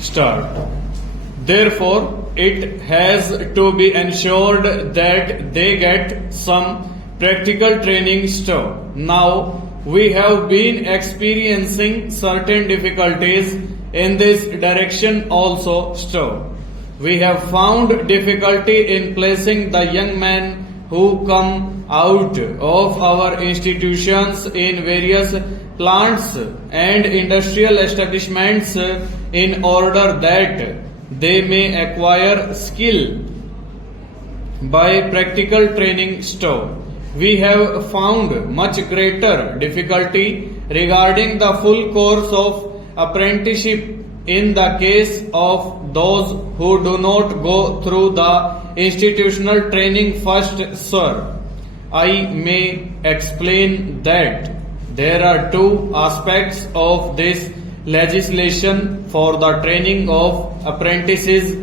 Start. Therefore, it has to be ensured that they get some practical training. Now, we have been experiencing certain difficulties in this direction also. We have found difficulty in placing the young men who come out of our institutions in various plants and industrial establishments in order that they may acquire skill by practical training. We have found much greater difficulty regarding the full course of apprenticeship in the case of those who do not go through the institutional training first, sir. I may explain that there are two aspects of this legislation for the training of apprentices.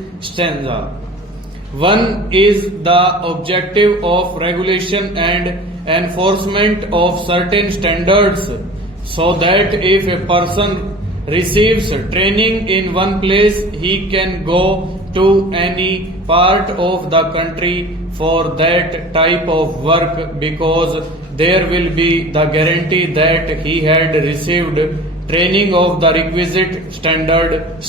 One is the objective of regulation and enforcement of certain standards, so that if a person receives training in one place, he can go to any part of the country for that type of work, because there will be the guarantee that he had received training of the requisite standard.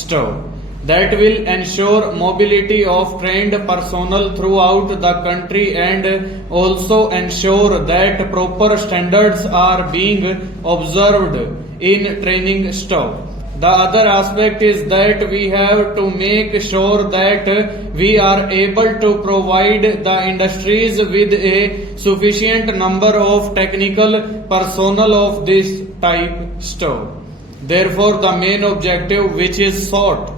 That will ensure mobility of trained personnel throughout the country and also ensure that proper standards are being observed in training. The other aspect is that we have to make sure that we are able to provide the industries with a sufficient number of technical personnel of this type. Therefore, the main objective which is sought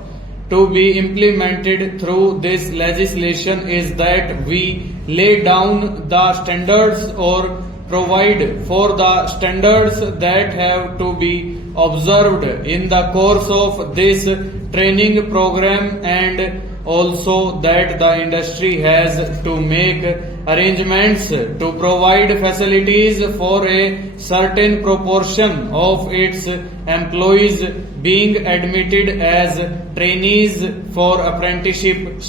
to be implemented through this legislation is that we lay down the standards or provide for the standards that have to be observed in the course of this training program, and also that the industry has to make arrangements to provide facilities for a certain proportion of its employees being admitted as trainees for apprenticeship.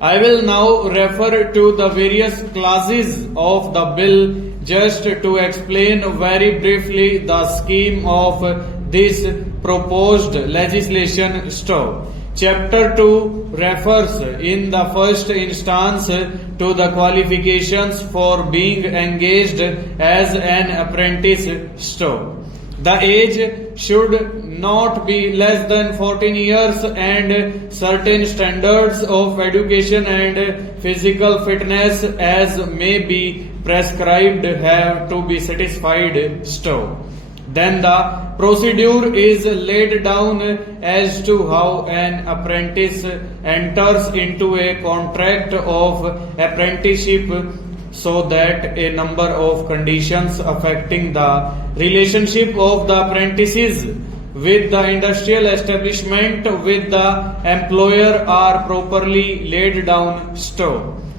I will now refer to the various clauses of the bill just to explain very briefly the scheme of this proposed legislation. Chapter 2 refers in the first instance to the qualifications for being engaged as an apprentice. The age should not be less than 14 years, and certain standards of education and physical fitness as may be prescribed have to be satisfied. Then the procedure is laid down as to how an apprentice enters into a contract of apprenticeship, so that a number of conditions affecting the relationship of the apprentices with the industrial establishment with the employer are properly laid down.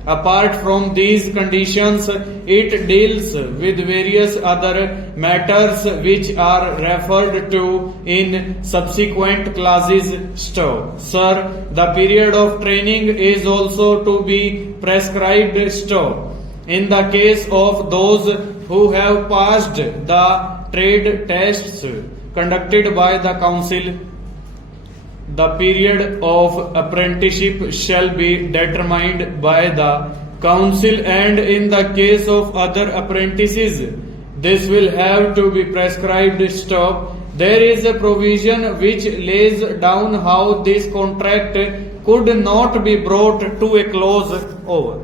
Apart from these conditions, it deals with various other matters which are referred to in subsequent clauses. Sir, the period of training is also to be prescribed. In the case of those who have passed the trade tests conducted by the council, the period of apprenticeship shall be determined by the council, and in the case of other apprentices, this will have to be prescribed. There is a provision which lays down how this contract could not be brought to a close. Over.